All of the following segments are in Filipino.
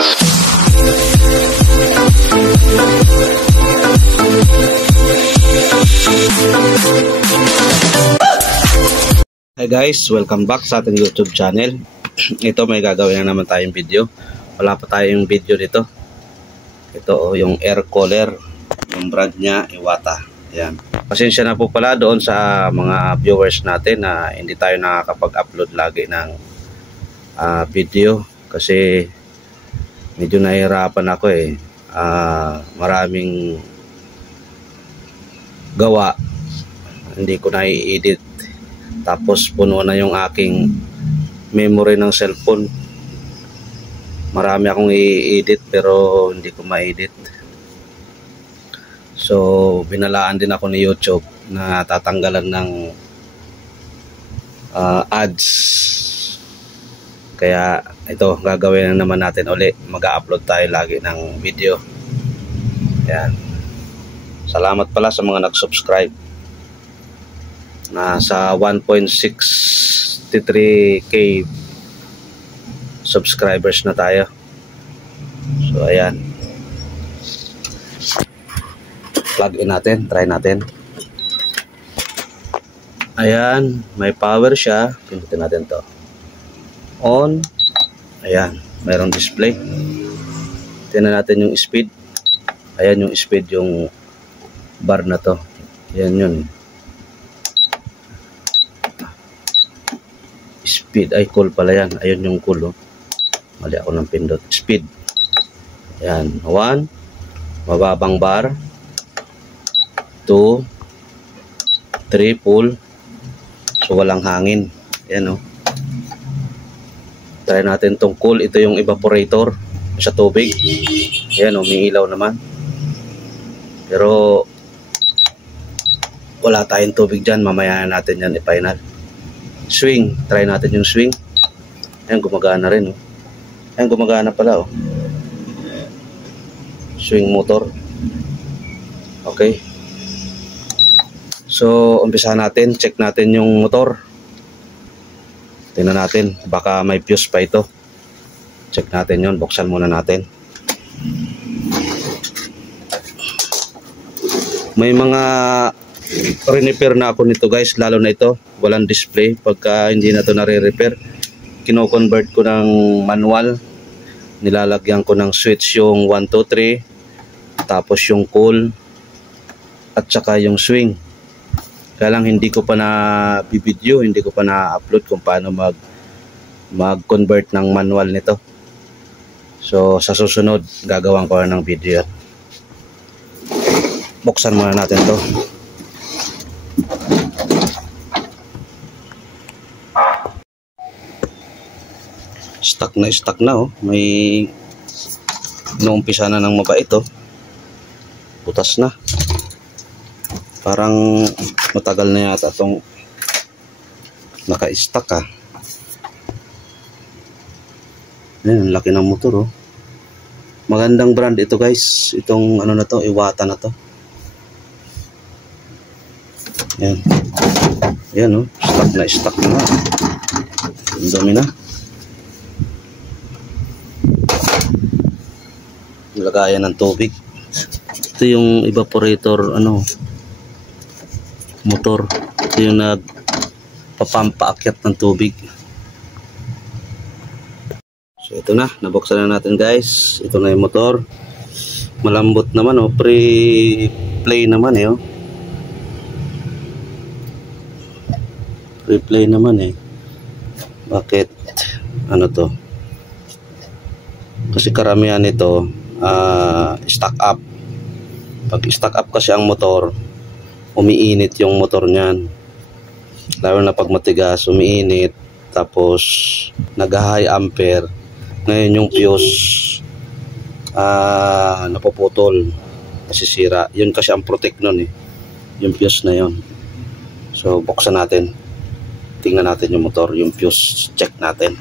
Hi guys, welcome back sa ating YouTube channel. Ito may gagawin na naman tayong video. Wala pa tayong video dito. Ito yung air cooler. Yung brand niya, Iwata. Yan. Pasensya na po pala doon sa mga viewers natin na hindi tayo nakakapag-upload lagi ng video. Kasi medyo nahihirapan ako eh. Maraming gawa. Hindi ko na i-edit. Tapos puno na yung aking memory ng cellphone. Marami akong i-edit pero hindi ko ma-edit. So binalaan din ako ni YouTube na tatanggalan ng ads. Kaya ito gagawin na naman natin uli. Mag-upload tayo lagi ng video. Ayan. Salamat pala sa mga nag-subscribe. Nasa 1.63k subscribers na tayo. So ayan, plug in natin, try natin. Ayan, may power siya. Pindutin natin to on. Ayan, mayroong display. Tingnan natin yung speed. Ayan yung speed, yung bar na to. Ayan yun. Speed, ay cool pala yan. Ayun yung cool, oh. Mali ako ng pindot. Speed. Ayan, 1, mababang bar. 2, 3, full. So walang hangin. Ayan, oh. Try natin tong cool. Ito yung evaporator sa tubig. Ayan, oh, may ilaw naman. Pero wala tayong tubig dyan. Mamaya natin yan i-final. Swing, try natin yung swing. Ayan, gumagana rin, oh. Ayan, gumagana pala, oh. Swing motor. Okay. So, umpisahan natin. Check natin yung motor. Tingnan natin. Baka may fuse pa ito. Check natin yun. Buksan muna natin. May mga re-repair na ako nito guys, lalo na ito walang display. Pagka hindi na to nare-repair, kino-convert ko ng manual, nilalagyan ko ng switch yung 1, 2, 3, tapos yung cool at saka yung swing. Kaya lang hindi ko pa na video, hindi ko pa na-upload kung paano mag-convert ng manual nito. So sa susunod gagawin ko ng video. Buksan muna natin to. Stuck na, oh. May inuumpisa na ng mabait, oh. Butas na. Parang matagal na yata itong naka-stuck, ah. Ayan, laki ng motor, oh. Magandang brand ito guys. Itong ano na to, Iwata na to. Ayan. Ayan, oh. Stuck na. Ang dami na. Lagayan ng tubig. Ito yung evaporator motor. Ito yung nagpapaakyat ng tubig. So ito na, nabuksan na natin guys. Ito na yung motor. Malambot naman, oh. Pre-play naman eh, oh. Pre-play naman eh. Bakit ano to? Kasi karamihan nito stock up. Pag stock up kasi ang motor, umiinit yung motor niyan. Lalo na pag matigas, umiinit. Tapos nag-high ampere. Ngayon yung fuse napuputol, nasisira. Yun kasi ang protect nun eh, yung fuse na yun. So buksan natin, tingnan natin yung motor, yung fuse, check natin.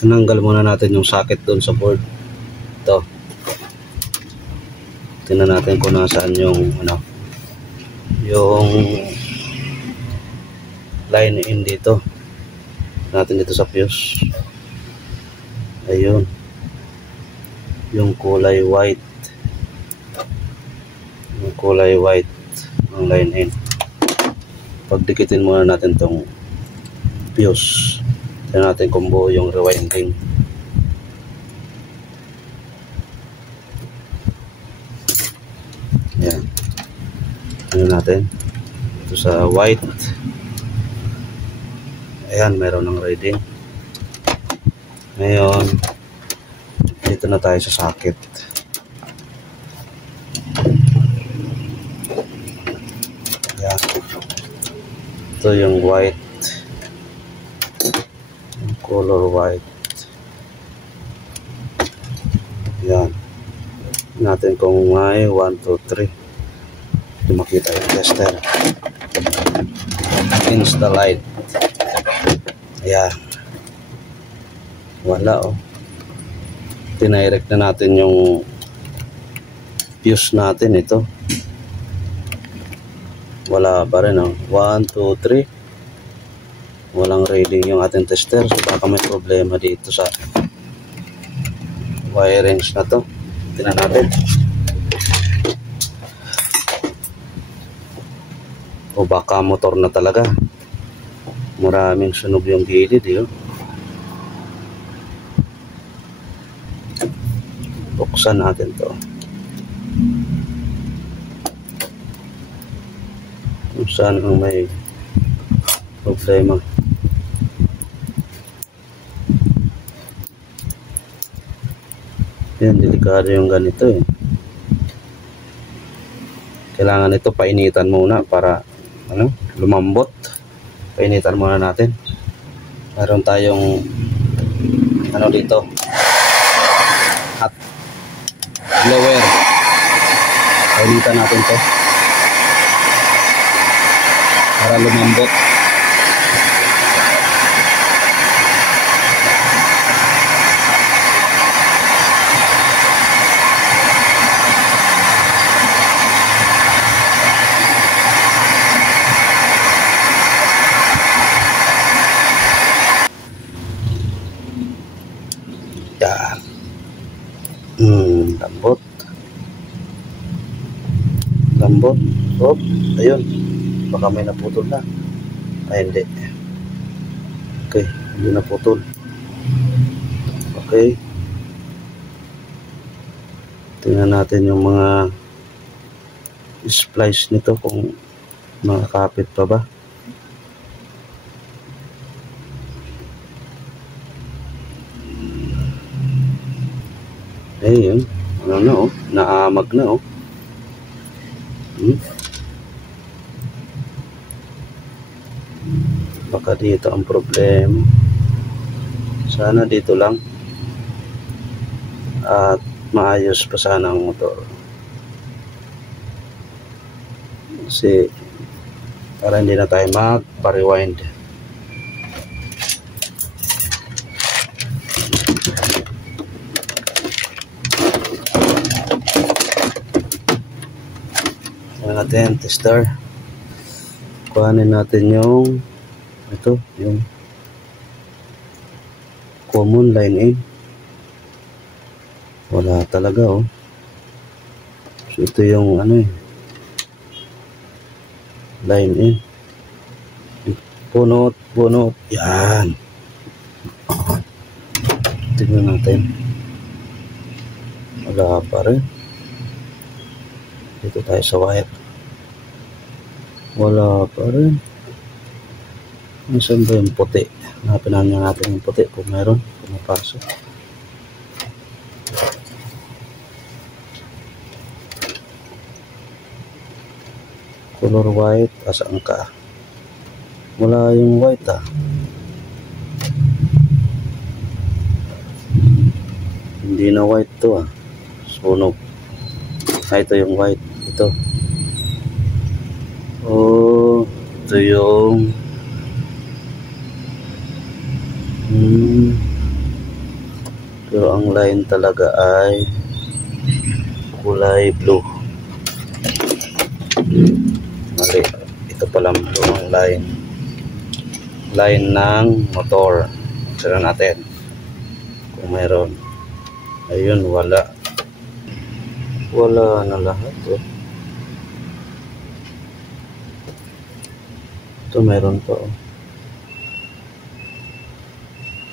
Tinanggal muna natin yung socket doon sa board. Ito. Tingnan natin kung nasaan yung yung line in dito. Natin dito sa fuse. Ayun, yung kulay white, yung kulay white ng line in. Pagdikitin muna natin tong fuse. Tignan natin kung buo yung rewinding. Yan. Ano natin? Ito sa white. Ayan, meron ng reading. Ngayon, dito na tayo sa socket. Ayan. Ito yung white. Yung color white. Ayan. Natin kung may 1, 2, 3. Hindi makita yung tester. Insta light. Ayan. Wala oh. Tinirect na natin yung fuse natin ito. Wala pa rin oh. 1, 2, 3. Walang reading yung ating tester. So baka may problema dito sa wirings na to. Tingnan natin. O baka motor na talaga. Maraming sunog yung gilid eh. Buksan natin to. Kung saan ang may problema. Yan, delikado yung ganito eh. Kailangan ito painitan muna para lumambot. Painitan muna natin. Meron tayong dito, hot blower. Painitan natin to para lumambot. Yan. Lambot. Lambot. Oh, ayun. Baka may naputol na. Ay, hindi. Okay, hindi naputol. Okay. Tingnan natin yung mga splice nito kung makakapit pa ba. Ayun, ano na oh, naamag na oh. Baka dito ang problema. Sana dito lang. At maayos pa sana ang motor. Kasi para hindi na tayo magpa-rewind. Natin tester, kuhanin natin yung yung common line in. Wala talaga oh. So ito yung line in. Punot yan. Tingnan natin. Wala pa rin. Dito tayo sa wire. Wala pa rin. Nasaan ba yung puti? Hanapin natin yung puti kung meron. Pumapasok. Color white. Asaan ka? Wala yung white ah. Hindi na white to ah. Sunog. Ito yung white. Ito. Oh, ito yung pero ang line talaga ay kulay blue. Mali. Ito pala blue ang line. Line ng motor. Sira natin. Kung meron. Ayun, wala. Wala na lahat. Oh. Ito meron pa. Oh.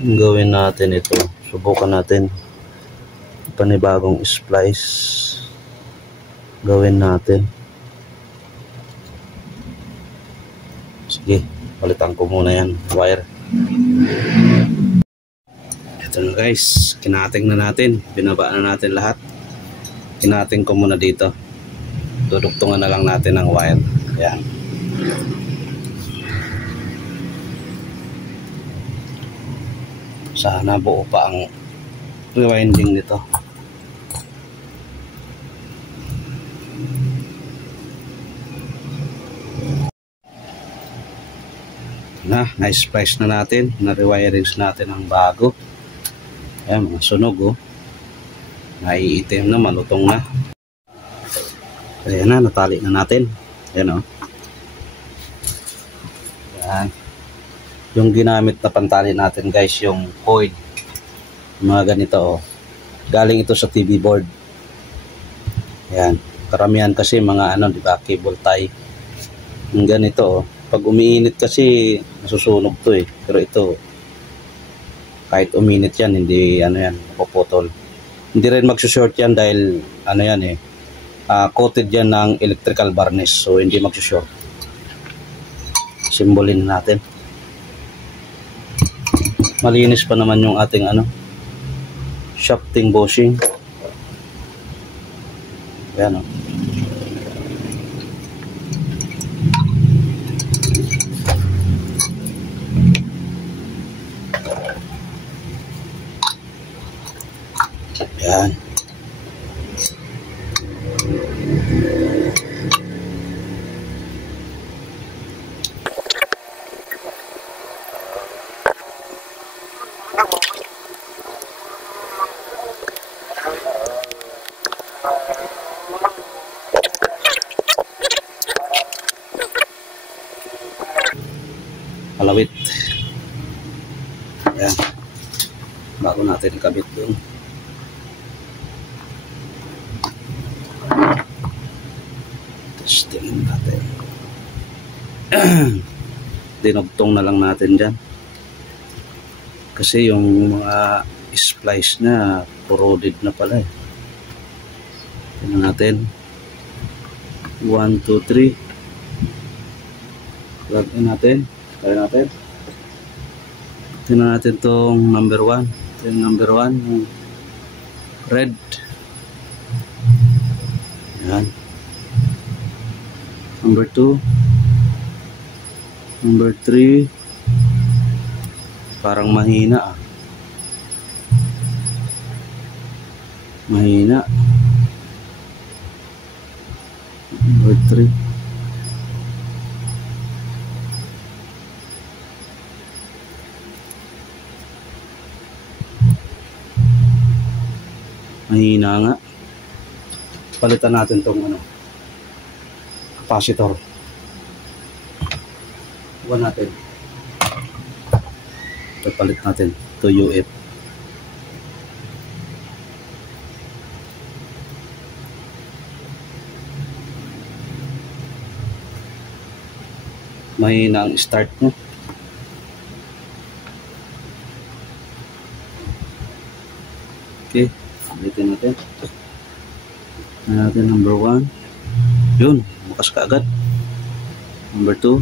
Ang gawin natin ito. Subukan natin. Panibagong splice. Gawin natin. Sige, palitan ko muna yan. Wire. Ito na guys. Kinating na natin. Binaba na natin lahat. Kinating ko muna dito. Duduktungan na lang natin ang wire. Ayan. Sana buo pa ang rewinding nito. Na-splice na natin. Na-rewirings natin ang bago. Ayan, mga sunog oh. Naiitim na, malutong na. Ayan na, natali na natin. Ayan oh. Ayan. Yung ginamit na pantali natin guys, yung coil. Mga ganito oh. Galing ito sa TV board. Ayan. Karamihan kasi mga ano, di ba, cable tie. Yung ganito oh. Pag umiinit kasi nasusunog to eh. Pero ito kahit uminit yan, hindi ano yan, napuputol. Hindi rin magsushort yan dahil ano yan eh, coated yan ng electrical varnish. So hindi magsushort. Simbolin natin. Malinis pa naman yung ating ano, shafting bushing. Ayan o. Ayan. Palawit. Ayan. Bago natin ikabit doon. Testing natin. Dinugtong na lang natin dyan. Kasi yung mga splice na corroded na pala eh. Tingnan natin. 1, 2, 3. Plug in natin. Kaya natin. Tingnan natin tong number 1. Ito yung number 1. Yung red. Yan. Number 2. Number 3. Parang mahina ah. Mahina. Number 3. Mahina nga. Palitan natin tong ano, capacitor. Huwag natin. Papalit natin to UF. Mahina ang start mo. Okay, ulitin natin. Natin number 1. Yun, bukas ka agad. Number 2.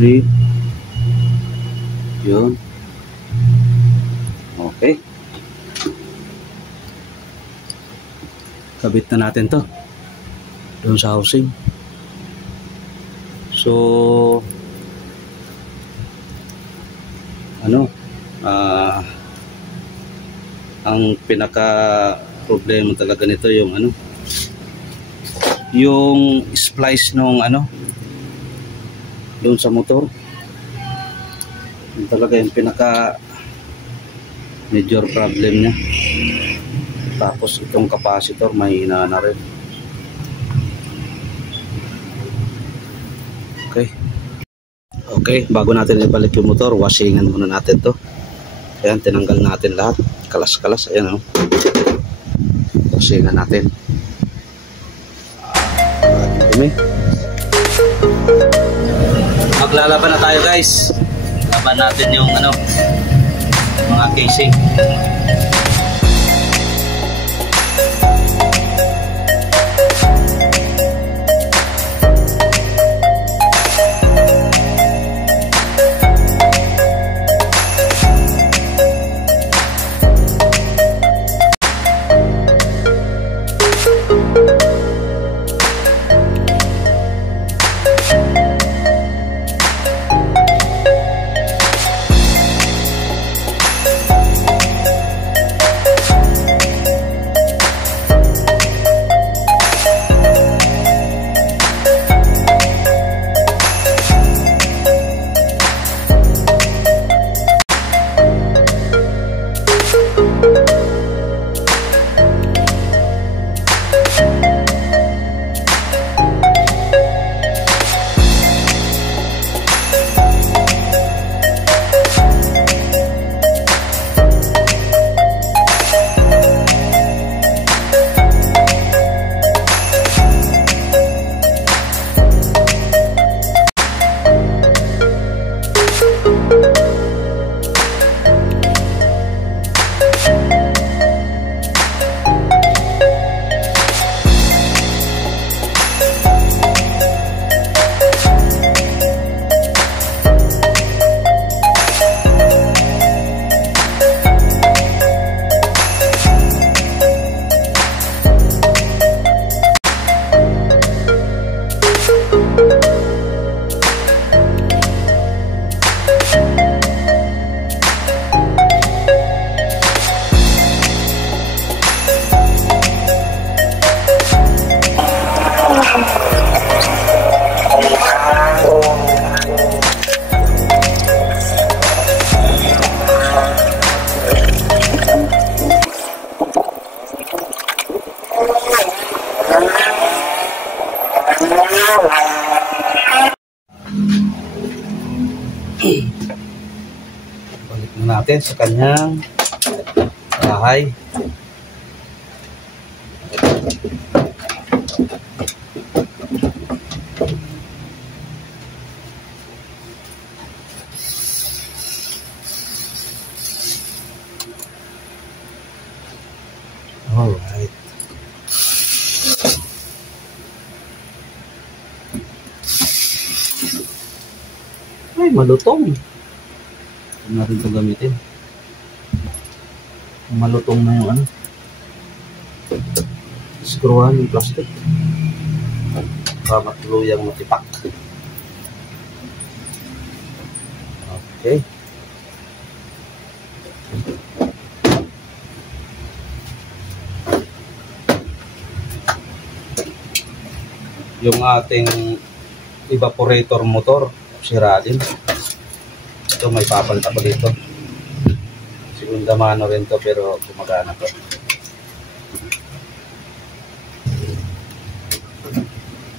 3. Yun. Okay. Kabit na natin to doon sa housing. So ano, ang pinaka problema talaga nito yung ano, yung splice nung ano, doon sa motor. Yung talaga yung pinaka major problem niya. Tapos itong capacitor mahina na rin. Okay. Okay, bago natin ibalik yung motor, washingan muna natin to. Ayan, tinanggal natin lahat. Kalas-kalas. Ayan, oh. Tusingan natin. Dumi. Maglalaban na tayo, guys. Laban natin yung mga casing. Balik na natin sa kanyang bahay. Alright. Ay, malutong. Huwag natin ito gamitin. Malutong na yung skruhan yung plastic. Para matuluyang matipak. Okay. Yung ating evaporator motor sira din. Ito may papalta pa dito. Segunda mano rin to pero gumagana to.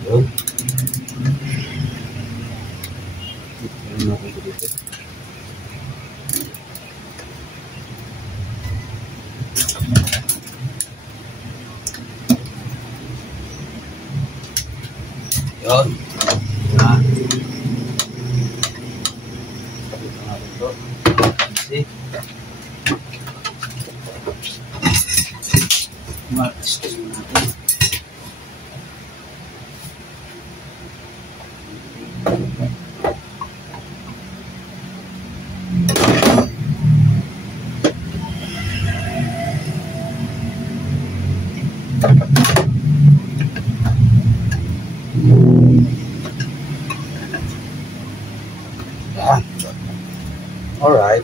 Yun. Yun natin ito dito. Yun. Yan. Kapit na natin ito. See? Mag-testing natin. All right.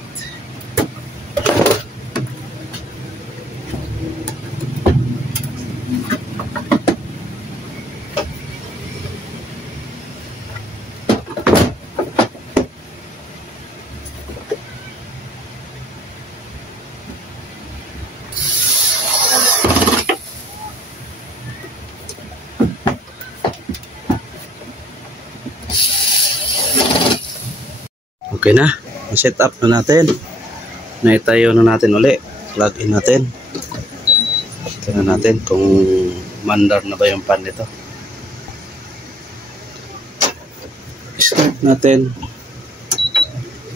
Okay na. Na-set up na natin. Naitayo na natin uli. Plug in natin. Tingnan natin kung mandar na ba yung pan nito. Start natin.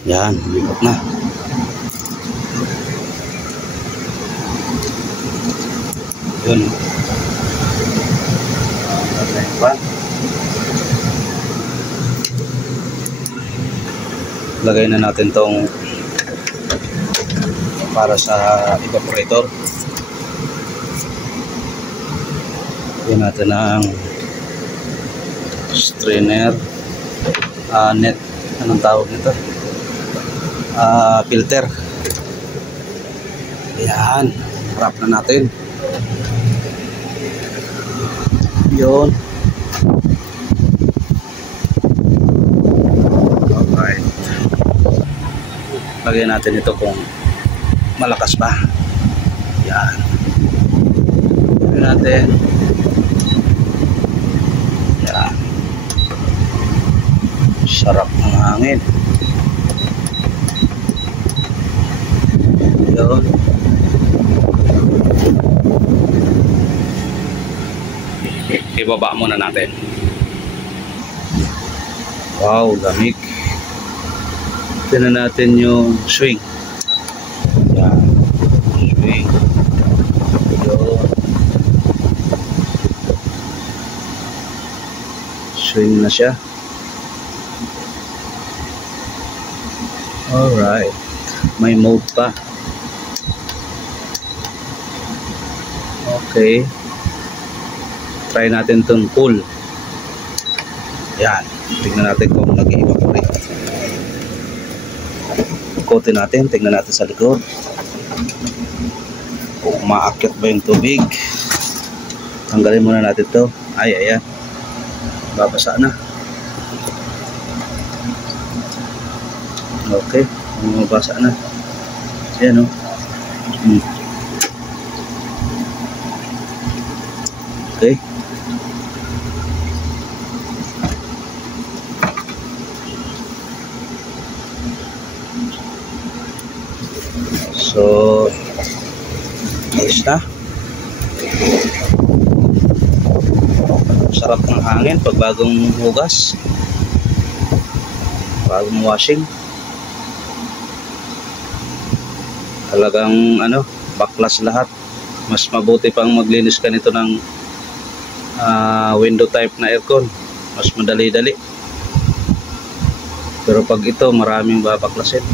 Yan, ikot na. Yun. Lagay na natin tong para sa evaporator. Lagyan natin ang strainer, net, anong tawag nito? Filter. Ayan, wrap na natin. Yun. Alright. Lagyan natin ito kung malakas ba. Yan. Lagyan natin. Yan. Sarap ng hangin. Yun. Ibaba muna natin. Wow, lamig. Tignan natin yung swing. Yan. Swing. Yun. Swing na siya. Alright. May mode pa. Okay. Try natin itong cool. Yan. Tingnan natin kung nag-evaporate. Ikotin natin. Tingnan natin sa likod. Kung umaakyat ba yung tubig. Tanggalin muna natin ito. Ay, ayan. Babasa na. Okay. Babasa na. Ayan o. Okay. So, ayos na. Sarap ng hangin pag bagong hugas. Bagong washing. Talagang baklas lahat. Mas mabuti pang maglinis ka nito ng window type na aircon. Mas madali-dali. Pero pag ito, maraming babaklasin.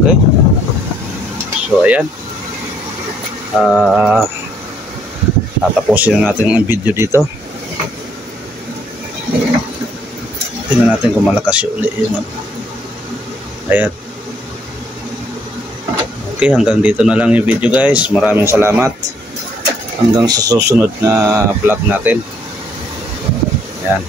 Okay. So ayan. Tatapusin na natin ang video dito. Tingnan natin kung malakas yung uli yung ayan. Okay, hanggang dito na lang yung video guys. Maraming salamat. Hanggang sa susunod na vlog natin. Ayan.